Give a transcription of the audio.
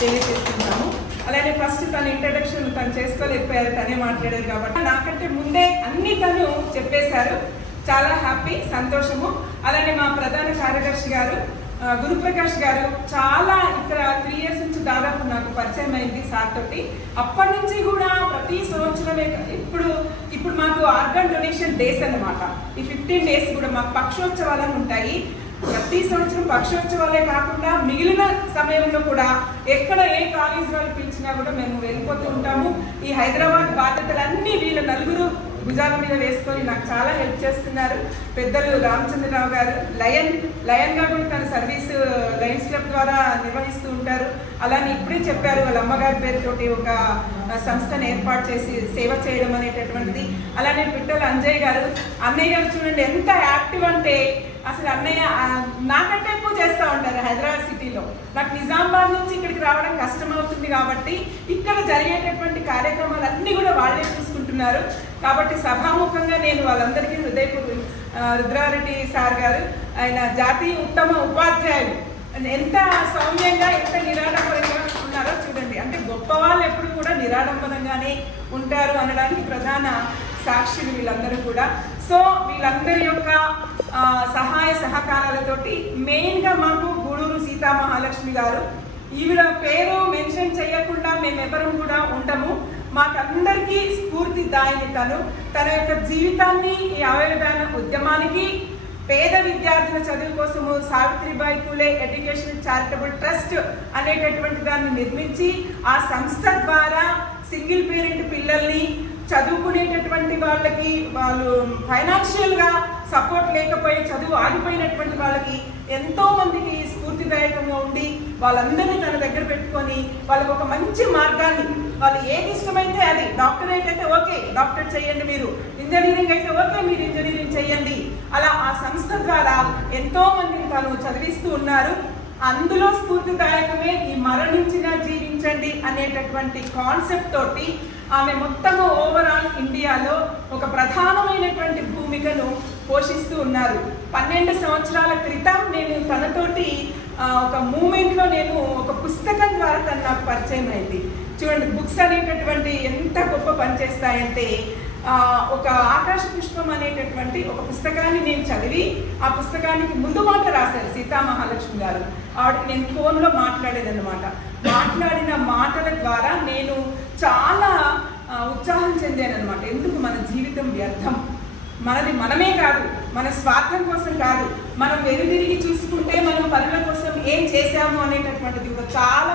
తెలియజేస్తున్నాము అలానే ఫస్ట్ తన ఇంట్రడక్షన్ తను చేసుకోలేకపోయారు తనే మాట్లాడారు కాబట్టి. నాకంటే ముందే అన్ని తను చెప్పేశారు. చాలా హ్యాపీ సంతోషము. అలానే మా ప్రధాన కార్యదర్శి గారు గురుప్రకాష్ గారు చాలా ఇక్కడ త్రీ ఇయర్స్ నుంచి దాదాపు నాకు పరిచయం అయింది సార్ తోటి. అప్పటి నుంచి కూడా ప్రతి సంవత్సరమే ఇప్పుడు ఇప్పుడు మాకు ఆర్గన్ డొనేషన్ డేస్ అన్నమాట. ఈ ఫిఫ్టీన్ డేస్ కూడా మాకు పక్షోత్సవాలను ఉంటాయి. ప్రతి సంవత్సరం పక్షోత్సవాలే కాకుండా మిగిలిన సమయంలో కూడా ఎక్కడ ఏ కాలేజ్ వాళ్ళు పిలిచినా కూడా మేము వెళ్ళిపోతూ ఉంటాము. ఈ హైదరాబాద్ బాధ్యతలన్నీ వీళ్ళ నలుగురు భుజాల మీద వేసుకొని నాకు చాలా హెల్ప్ చేస్తున్నారు. పెద్దలు రామచంద్రరావు గారు లయన్ లయన్గా కూడా తన సర్వీస్ లయన్స్ క్లబ్ ద్వారా నిర్వహిస్తూ ఉంటారు. అలానే ఇప్పుడే చెప్పారు వాళ్ళ అమ్మగారి పేరుతోటి ఒక సంస్థను ఏర్పాటు చేసి సేవ చేయడం అనేటటువంటిది. అలానే పిట్టల అంజయ్ గారు అన్నయ్య గారు చూడండి ఎంత యాక్టివ్ అంటే అసలు అన్నయ్య నాకంటే ఎక్కువ చేస్తూ ఉంటారు హైదరాబాద్ సిటీలో. నాకు నిజామాబాద్ నుంచి ఇక్కడికి రావడం కష్టం అవుతుంది కాబట్టి ఇక్కడ జరిగేటటువంటి కార్యక్రమాలన్నీ కూడా వాళ్ళే తీసుకుంటున్నారు కాబట్టి సభాముఖంగా నేను వాళ్ళందరికీ హృదయపూర్వ రుద్రారెడ్డి సార్ గారు ఆయన జాతీయ ఉత్తమ ఉపాధ్యాయులు. ఎంత సౌమ్యంగా ఎంత నిరాడంబరంగా ఉన్నారో చూడండి. అంటే గొప్ప వాళ్ళు ఎప్పుడు కూడా నిరాడంబరంగానే ఉంటారు అనడానికి ప్రధాన సాక్షులు వీళ్ళందరూ కూడా. సో వీళ్ళందరి యొక్క సహాయ సహకారాలతోటి మెయిన్గా మాకు గూడూరు సీతా మహాలక్ష్మి గారు. ఈవిడ పేరు మెన్షన్ చేయకుండా మేమెవరం కూడా ఉండము. మాకందరికీ స్ఫూర్తిదాయిని తను తన యొక్క జీవితాన్ని ఈ అవయవదాన ఉద్యమానికి పేద విద్యార్థుల చదువు కోసము Savitribai Phule education charitable trust అనేటటువంటి దాన్ని నిర్మించి ఆ సంస్థ ద్వారా సింగిల్ పేరెంట్ పిల్లల్ని చదువుకునేటటువంటి వాళ్ళకి వాళ్ళు ఫైనాన్షియల్గా సపోర్ట్ లేకపోయి చదువు ఆగిపోయినటువంటి వాళ్ళకి ఎంతో మందికి స్ఫూర్తిదాయకంగా ఉండి వాళ్ళందరినీ తన దగ్గర పెట్టుకొని వాళ్ళకి ఒక మంచి మార్గాన్ని వాళ్ళు ఏది ఇష్టమైతే అది డాక్టరేట్ అయితే ఓకే డాక్టర్ చేయండి మీరు. ఇంజనీరింగ్ అయితే ఓకే మీరు ఇంజనీరింగ్ చేయండి. అలా ఆ సంస్థ ద్వారా ఎంతో మందిని తను చదివిస్తూ ఉన్నారు. అందులో స్ఫూర్తిదాయకమే ఈ మరణించి జీవించండి అనేటటువంటి కాన్సెప్ట్ తోటి ఆమె మొత్తము ఓవరాల్ ఇండియాలో ఒక ప్రధానమైనటువంటి భూమికను పోషిస్తూ ఉన్నారు. పన్నెండు సంవత్సరాల క్రితం నేను తనతోటి ఒక మూమెంట్లో నేను ఒక పుస్తకం ద్వారా తను నాకు పరిచయం అయింది. చూడండి బుక్స్ అనేటటువంటి ఎంత గొప్ప పనిచేస్తాయంటే ఒక ఆకాశ పుష్పం అనేటటువంటి ఒక పుస్తకాన్ని నేను చదివి ఆ పుస్తకానికి ముందు మాట రాశారు సీతామహాలక్ష్మి గారు. ఆవిడ నేను ఫోన్లో మాట్లాడేదన్నమాట. మాట్లాడిన మాటల ద్వారా నేను చాలా ఆ, ఉత్సాహం చెందానన్నమాట. ఎందుకు మన జీవితం వ్యర్థం? మనది మనమే కాదు మన స్వార్థం కోసం కాదు. మనం వెనుదిరిగి చూసుకుంటే మనం పనుల కోసం ఏం చేశాము అనేటటువంటిది ఒక చాలా